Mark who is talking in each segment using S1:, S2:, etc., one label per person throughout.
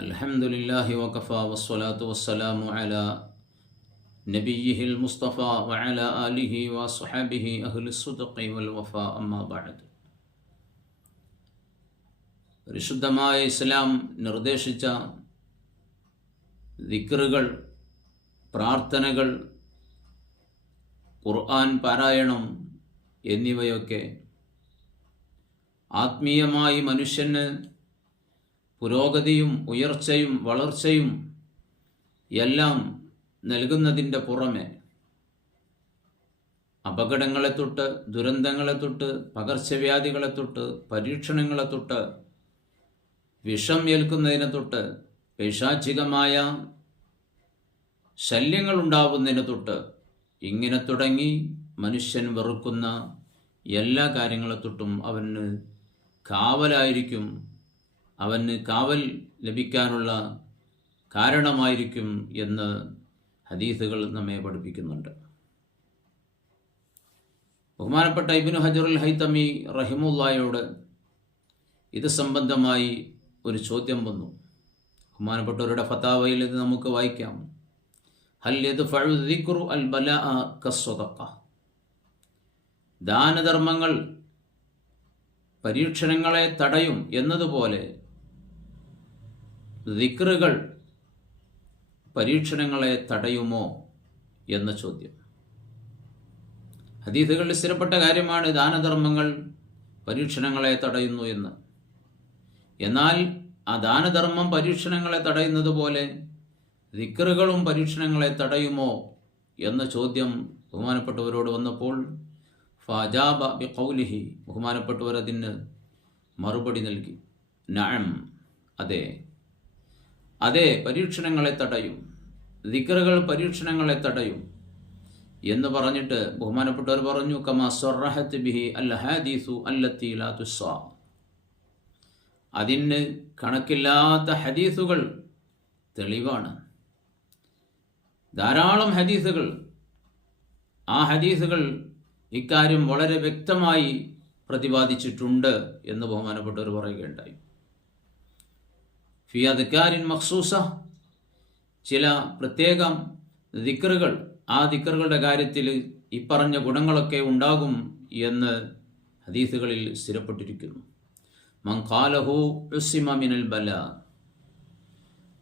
S1: الحمد لله وكفى والصلاة والسلام على نبيه المصطفى وعلى آله وصحبه أهل الصدق والوفاء أما بعد പരിശുദ്ധമായ ഇസ്ലാം നിർദ്ദേശിച്ച ദിക്റുകൾ പ്രാർത്ഥനകൾ ഖുർആൻ പാരായണം എന്നിവയൊക്കെ ആത്മീയമായി മനുഷ്യന് പുരോഗതിയും ഉയർച്ചയും വളർച്ചയും എല്ലാം നൽകുന്നതിന്റെ പുറമെ അപകടങ്ങളെ തൊട്ട് ദുരന്തങ്ങളെ തൊട്ട് പകർച്ചവ്യാധികളെ തൊട്ട് പരീക്ഷണങ്ങളെ തൊട്ട് വിഷം ഏൽക്കുന്നതിനെ തൊട്ട് പൈശാചികമായ ശല്യങ്ങൾ ഉണ്ടാവുന്നതിന് തൊട്ട് ഇങ്ങനെ തുടങ്ങി മനുഷ്യൻ വെറുക്കുന്ന എല്ലാ കാര്യങ്ങളെ തൊട്ടും അവന് കാവലായിരിക്കും. അവന് കാവൽ ലഭിക്കാനുള്ള കാരണമായിരിക്കും എന്ന് ഹദീസുകൾ നമ്മെ പഠിപ്പിക്കുന്നുണ്ട്. ബഹുമാനപ്പെട്ട ഇബിനു ഹജറുൽ ഹൈത്തമി റഹിമുല്ലായോട് ഇത് സംബന്ധമായി ഒരു ചോദ്യം വന്നു. ബഹുമാനപ്പെട്ടവരുടെ ഫത്താവയിൽ ഇത് നമുക്ക് വായിക്കാം. ഹൽ യത് അൽ ബല ദാനധർമ്മങ്ങൾ പരീക്ഷണങ്ങളെ തടയും എന്നതുപോലെ ദിക്റുകൾ പരീക്ഷണങ്ങളെ തടയുമോ എന്ന ചോദ്യം. ഹദീസുകളിൽ സ്ഥിരപ്പെട്ട കാര്യമാണ് ദാനധർമ്മങ്ങൾ പരീക്ഷണങ്ങളെ തടയുന്നു എന്ന്. എന്നാൽ ആ ദാനധർമ്മം പരീക്ഷണങ്ങളെ തടയുന്നത് പോലെ ദിക്റുകളും പരീക്ഷണങ്ങളെ തടയുമോ എന്ന ചോദ്യം ബഹുമാനപ്പെട്ടവരോട് വന്നപ്പോൾ ഫാജാബ ബി കൗലിഹി ബഹുമാനപ്പെട്ടവരതിന് മറുപടി നൽകി. നഅം അതെ അതെ പരീക്ഷണങ്ങളെ തടയും. ദിക്കറുകൾ പരീക്ഷണങ്ങളെ തടയും. എന്ന് പറഞ്ഞിട്ട് ബഹുമാനപ്പെട്ടവർ പറഞ്ഞു കമാ ബിഹി അൽ ഹാദീസു അല്ലത്തി ലാ തുസ്സാ. അതിന് കണക്കില്ലാത്ത ഹദീസുകൾ തെളിവാണ്. ധാരാളം ഹദീസുകൾ. ആ ഹദീസുകൾ ഇക്കാര്യം വളരെ വ്യക്തമായി പ്രതിപാദിച്ചിട്ടുണ്ട് എന്ന് ബഹുമാനപ്പെട്ടവർ പറയുകയുണ്ടായി. ഫി അദ്കാരിൻ മഖ്സൂസ. ചില പ്രത്യേകം ദിക്റുകൾ ആ ദിക്റുകളുടെ കാര്യത്തിൽ ഇപ്പറഞ്ഞ ഗുണങ്ങളൊക്കെ ഉണ്ടാകും എന്ന് ഹദീസുകളിൽ സ്ഥിരപ്പെട്ടിരിക്കുന്നു. മങ്കാലഹു മിനൽ ബല.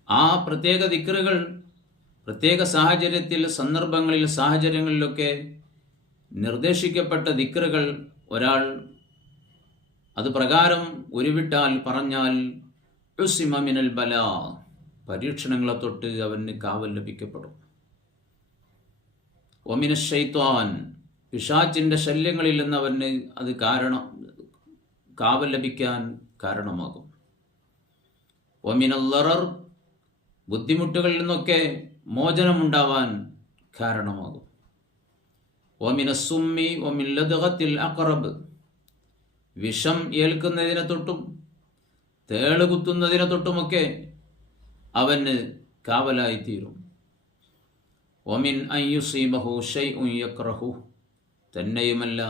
S1: ആ പ്രത്യേക ദിക്റുകൾ പ്രത്യേക സാഹചര്യത്തിൽ സന്ദർഭങ്ങളിൽ സാഹചര്യങ്ങളിലൊക്കെ നിർദ്ദേശിക്കപ്പെട്ട ദിക്റുകൾ ഒരാൾ അത് പ്രകാരം ഉരുവിട്ടാൽ പറഞ്ഞാൽ മിനൽ ബല. പരീക്ഷണങ്ങളെ തൊട്ട് അവന് കാവൽ ലഭിക്കപ്പെടും. ഒമിന ഷെയ്ത്വാൻ പിശാച്ചിന്റെ ശല്യങ്ങളിൽ നിന്ന് അവന് അത് കാരണം കാവൽ ലഭിക്കാൻ കാരണമാകും. ഒമിനല്ലറർ ബുദ്ധിമുട്ടുകളിൽ നിന്നൊക്കെ മോചനമുണ്ടാവാൻ കാരണമാകും. ഒമിന സുമ്മി ഒമിൻ ലതകത്തിൽ അക്കറബ് വിഷം ഏൽക്കുന്നതിനെ തൊട്ടും തേൾ കുത്തുന്നതിനെ തൊട്ടുമൊക്കെ അവന് കാവലായിത്തീരും. ഒമിൻ അയ്യുസീബഹു ഷൈ ഉയ്യക്രഹു തന്നെയുമല്ല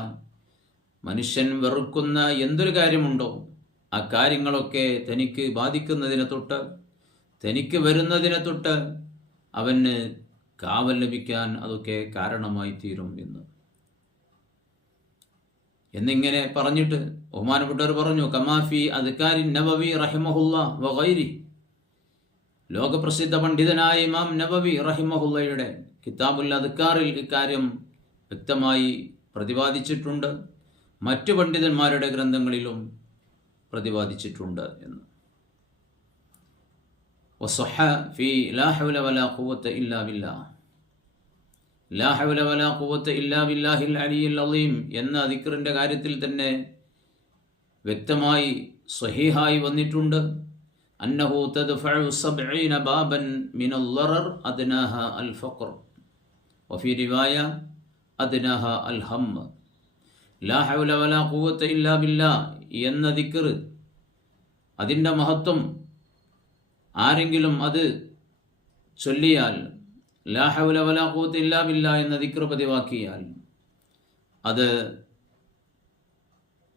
S1: മനുഷ്യൻ വെറുക്കുന്ന എന്തൊരു കാര്യമുണ്ടോ ആ കാര്യങ്ങളൊക്കെ തനിക്ക് ബാധിക്കുന്നതിനെ തൊട്ട് തനിക്ക് വരുന്നതിനെ തൊട്ട് അവന് കാവൽ ലഭിക്കാൻ അതൊക്കെ കാരണമായി തീരും എന്ന്. എന്നിങ്ങനെ പറഞ്ഞിട്ട് ബഹുമാനപ്പെട്ടവർ പറഞ്ഞു കമാഫി അദ്കാരി നബവി റഹിമഹുല്ല വൈരി ലോകപ്രസിദ്ധ പണ്ഡിതനായ ഇമാം നബവി റഹിമഹുല്ലയുടെ കിതാബുൽ അദ്കാറിൽ ഇക്കാര്യം വ്യക്തമായി പ്രതിപാദിച്ചിട്ടുണ്ട്. മറ്റു പണ്ഡിതന്മാരുടെ ഗ്രന്ഥങ്ങളിലും പ്രതിപാദിച്ചിട്ടുണ്ട് എന്ന്. ഫി ലാ ഹൗല വലാ ഇല്ലാ ബില്ലാഹ് ലാ ഹൗല വലാ ഇല്ലാ ബില്ലാഹിൽ അലിയിൽ അലീം എന്ന ദിക്റിന്റെ കാര്യത്തിൽ തന്നെ വ്യക്തമായി സ്വഹീഹായി വന്നിട്ടുണ്ട്. അന്നഹു ബാബൻ മിനൽ ലറർ ഫഖർ. റിവായ ഹം. ലാ ഹൗല വലാ ഇല്ലാ എന്ന ദിക്കർ അതിന്റെ മഹത്വം ആരെങ്കിലും അത് ചൊല്ലിയാൽ ലാ ഹൗല വലാ ഇല്ലാ എന്ന ദിക്ർ പതിവാക്കിയാൽ അത്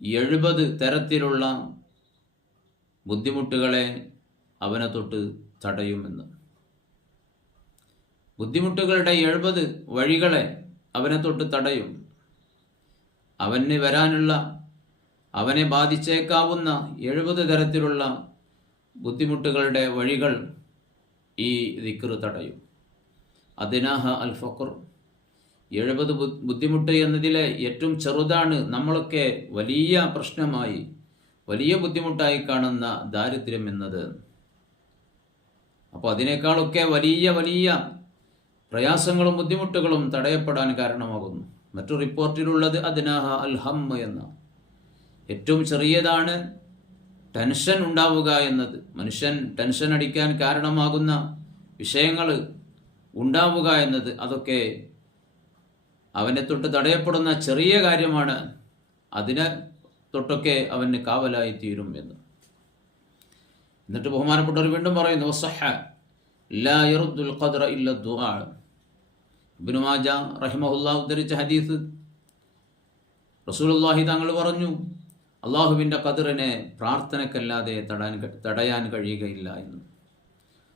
S1: എഴുപത് തരത്തിലുള്ള ബുദ്ധിമുട്ടുകളെ അവനെ തൊട്ട് തടയുമെന്ന്. ബുദ്ധിമുട്ടുകളുടെ എഴുപത് വഴികളെ അവനെ തൊട്ട് തടയും. അവന് വരാനുള്ള അവനെ ബാധിച്ചേക്കാവുന്ന എഴുപത് തരത്തിലുള്ള ബുദ്ധിമുട്ടുകളുടെ വഴികൾ ഈ ദിക്റ് തടയും. അതിനാഹ അൽ ഫഖർ. എഴുപത് ബുദ്ധിമുട്ട് എന്നതിലെ ഏറ്റവും ചെറുതാണ് നമ്മളൊക്കെ വലിയ പ്രശ്നമായി വലിയ ബുദ്ധിമുട്ടായി കാണുന്ന ദാരിദ്ര്യം എന്നത്. അപ്പോൾ അതിനേക്കാളൊക്കെ വലിയ വലിയ പ്രയാസങ്ങളും ബുദ്ധിമുട്ടുകളും തടയപ്പെടാൻ കാരണമാകുന്നു. മറ്റു റിപ്പോർട്ടിലുള്ളത് അതിനാഹ അൽ ഹം എന്ന. ഏറ്റവും ചെറിയതാണ് ടെൻഷൻ ഉണ്ടാവുക എന്നത്. മനുഷ്യൻ ടെൻഷൻ അടിക്കാൻ കാരണമാകുന്ന വിഷയങ്ങൾ ഉണ്ടാവുക എന്നത് അതൊക്കെ അവനെ തൊട്ട് തടയപ്പെടുന്ന ചെറിയ കാര്യമാണ്. അതിനെ തൊട്ടൊക്കെ അവന് കാവലായി തീരും എന്ന്. എന്നിട്ട് ബഹുമാനപ്പെട്ടവർ വീണ്ടും പറയുന്നു "വസ്സഹ ലാ യറുദ്ദുൽ ഖദ്റ ഇല്ല ദുആ." ഇബ്നു മാജ ഉദ്ധരിച്ച ഹദീസ്. റസൂലുള്ളാഹി തങ്ങൾ പറഞ്ഞു അള്ളാഹുവിന്റെ കതിറിനെ പ്രാർത്ഥനക്കല്ലാതെ തടാൻ തടയാൻ കഴിയുകയില്ല എന്ന്.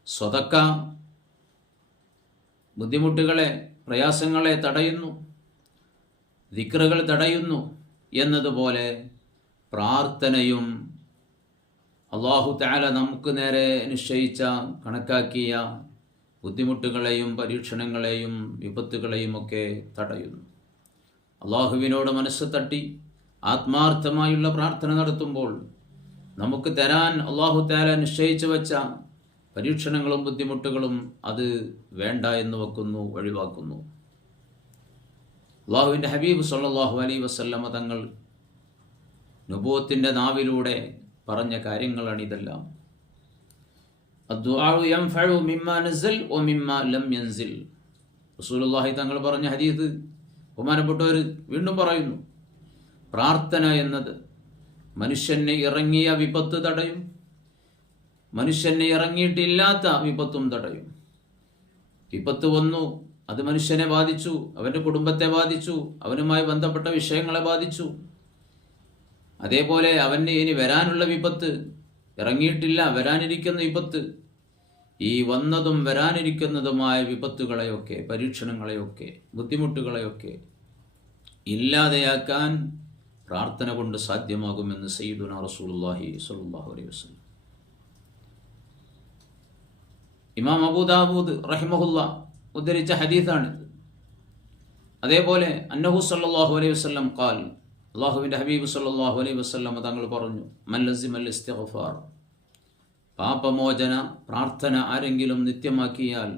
S1: സ്വതക്ക ബുദ്ധിമുട്ടുകളെ പ്രയാസങ്ങളെ തടയുന്നു ദിക്റുകൾ തടയുന്നു എന്നതുപോലെ പ്രാർത്ഥനയും അള്ളാഹു താല നമുക്ക് നേരെ നിശ്ചയിച്ച കണക്കാക്കിയ ബുദ്ധിമുട്ടുകളെയും പരീക്ഷണങ്ങളെയും വിപത്തുകളെയും ഒക്കെ തടയുന്നു. അള്ളാഹുവിനോട് മനസ്സ് തട്ടി ആത്മാർത്ഥമായുള്ള പ്രാർത്ഥന നടത്തുമ്പോൾ നമുക്ക് തരാൻ അള്ളാഹു താല നിശ്ചയിച്ചു വച്ച പരീക്ഷണങ്ങളും ബുദ്ധിമുട്ടുകളും അത് വേണ്ട എന്ന് വെക്കുന്നു ഒഴിവാക്കുന്നു. അള്ളാഹുവിന്റെ ഹബീബ് സല്ലാഹു അലൈ വസല്ലമ തങ്ങൾ നുബൂത്തിന്റെ നാവിലൂടെ പറഞ്ഞ കാര്യങ്ങളാണ് ഇതെല്ലാം. റസൂലുള്ളാഹി തങ്ങൾ പറഞ്ഞ ഹദീസ് ബഹുമാനപ്പെട്ടവർ വീണ്ടും പറയുന്നു. പ്രാർത്ഥന എന്നത് മനുഷ്യനെ ഇറങ്ങിയ വിപത്ത് തടയും മനുഷ്യന് ഇറങ്ങിയിട്ടില്ലാത്ത വിപത്തും തടയും. വിപത്ത് വന്നു അത് മനുഷ്യനെ ബാധിച്ചു അവന്റെ കുടുംബത്തെ ബാധിച്ചു അവനുമായി ബന്ധപ്പെട്ട വിഷയങ്ങളെ ബാധിച്ചു. അതേപോലെ അവന് ഇനി വരാനുള്ള വിപത്ത് ഇറങ്ങിയിട്ടില്ല വരാനിരിക്കുന്ന വിപത്ത് ഈ വന്നതും വരാനിരിക്കുന്നതുമായ വിപത്തുകളെയൊക്കെ പരീക്ഷണങ്ങളെയൊക്കെ ബുദ്ധിമുട്ടുകളെയൊക്കെ ഇല്ലാതെയാക്കാൻ പ്രാർത്ഥന കൊണ്ട് സാധ്യമാകുമെന്ന് സയ്യിദുന റസൂലുള്ളാഹി സ്വല്ലല്ലാഹു അലൈഹി വസല്ലം. ഇമാം അബൂദാബൂദ് റഹിമഹുല്ല ഉദ്ധരിച്ച ഹദീസാണിത്. അതേപോലെ അന്നഹു സല്ലാഹു അലൈഹി വസ്ലം കാൽ അള്ളാഹുവിന്റെ ഹബീബ് സല്ലാഹു അലൈഹി വസ്ലം തങ്ങൾ പറഞ്ഞു മല്ലസിമൽ ഇസ്തിഗ്ഫാർ. പാപമോചന പ്രാർത്ഥന ആരെങ്കിലും നിത്യമാക്കിയാൽ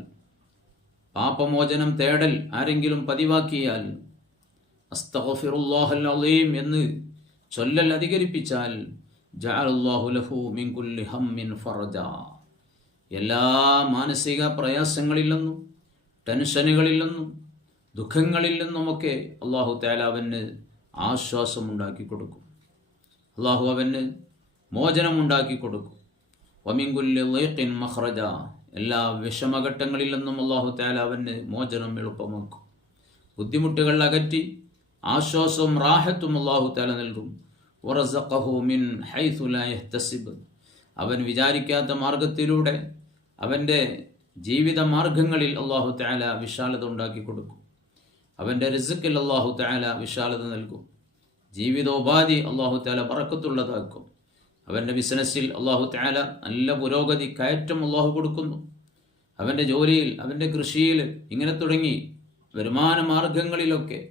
S1: പാപമോചനം തേടൽ ആരെങ്കിലും പതിവാക്കിയാൽ അസ്തഗ്ഫിറുല്ലാഹൽ അലീം എന്ന് ചൊല്ലൽ അധികരിപ്പിച്ചാൽ ജഅലല്ലാഹു ലഹു മിൻ കുല്ലി ഹമ്മിൻ ഫറജ എല്ലാ മാനസിക പ്രയാസങ്ങളില്ലെന്നും ടെൻഷനുകളില്ലെന്നും നിന്നുമൊക്കെ അള്ളാഹു തേലാവന് ആശ്വാസമുണ്ടാക്കി കൊടുക്കും. അള്ളാഹു അവന് മോചനമുണ്ടാക്കി കൊടുക്കും. വമിങ്കുല്ലി ലൈഖിൻ മഖ്റജ. എല്ലാ വിഷമഘട്ടങ്ങളിൽ നിന്നും അള്ളാഹു തേലാവന് മോചനം എളുപ്പമാക്കും. ബുദ്ധിമുട്ടുകൾ അകറ്റി ആശ്വാസവും റാഹത്തും അള്ളാഹു താല നൽകും. മിൻ ഹൈസുലായ അവൻ വിചാരിക്കാത്ത മാർഗത്തിലൂടെ അവന്റെ ജീവിത മാർഗങ്ങളിൽ അള്ളാഹു താല വിശാലത ഉണ്ടാക്കി കൊടുക്കും. അവന്റെ റിസുക്കിൽ അള്ളാഹു താല വിശാലത നൽകും. ജീവിതോപാധി അള്ളാഹു താല പറക്കത്തുള്ളതാക്കും അവന്റെ ബിസിനസ്സിൽ അള്ളാഹു താല നല്ല പുരോഗതി കയറ്റം അള്ളാഹു കൊടുക്കുന്നു. അവന്റെ ജോലിയിൽ അവന്റെ കൃഷിയിൽ ഇങ്ങനെ തുടങ്ങി വരുമാന മാർഗങ്ങളിലൊക്കെ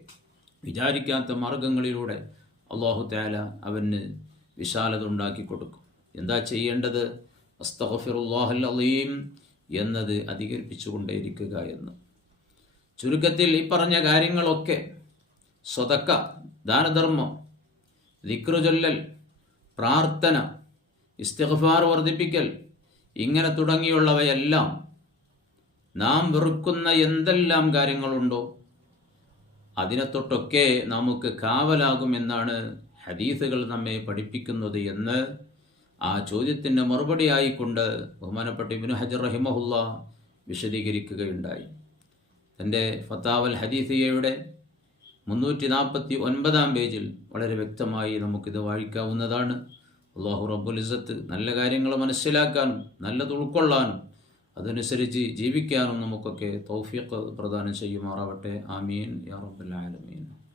S1: വിചാരിക്കാത്ത മാർഗങ്ങളിലൂടെ അള്ളാഹു താല അവന് വിശാലത ഉണ്ടാക്കി കൊടുക്കും. എന്താ ചെയ്യേണ്ടത്? അസ്തഫിറുല്ലാഹൽ അലീം എന്നത് അധികരിപ്പിച്ചുകൊണ്ടേയിരിക്കുക എന്ന്. ചുരുക്കത്തിൽ ഈ പറഞ്ഞ കാര്യങ്ങളൊക്കെ സ്വതക്ക ദാനധർമ്മം ദിക്രുചൊല്ലൽ പ്രാർത്ഥന ഇസ്തിഗ്ഫാർ വർദ്ധിപ്പിക്കൽ ഇങ്ങനെ തുടങ്ങിയുള്ളവയെല്ലാം നാം വെറുക്കുന്ന എന്തെല്ലാം കാര്യങ്ങളുണ്ടോ അതിനെ തൊട്ടൊക്കെ നമുക്ക് കാവലാകുമെന്നാണ് ഹദീസുകൾ നമ്മെ പഠിപ്പിക്കുന്നത് എന്ന് ആ ചോദ്യത്തിന്റെ മറുപടിയായിക്കൊണ്ട് ബഹുമാനപ്പെട്ട ഇബിനു ഹജർ റഹിമഹുല്ല വിശദീകരിക്കുകയുണ്ടായി. തന്റെ ഫത്താവൽ ഹദീസിയയുടെ മുന്നൂറ്റി നാൽപ്പത്തി ഒൻപതാം പേജിൽ വളരെ വ്യക്തമായി നമുക്കിത് വായിക്കാവുന്നതാണ്. അള്ളാഹു റബ്ബുൽ ഇസത്ത് നല്ല കാര്യങ്ങൾ മനസ്സിലാക്കാനും നല്ലത് ഉൾക്കൊള്ളാനും അതനുസരിച്ച് ജീവിക്കാനും നമുക്കൊക്കെ തൗഫീഖ് പ്രദാനം ചെയ്യുമാറാവട്ടെ. ആമീൻ. യാ റബ്ബൽ ആലമീൻ.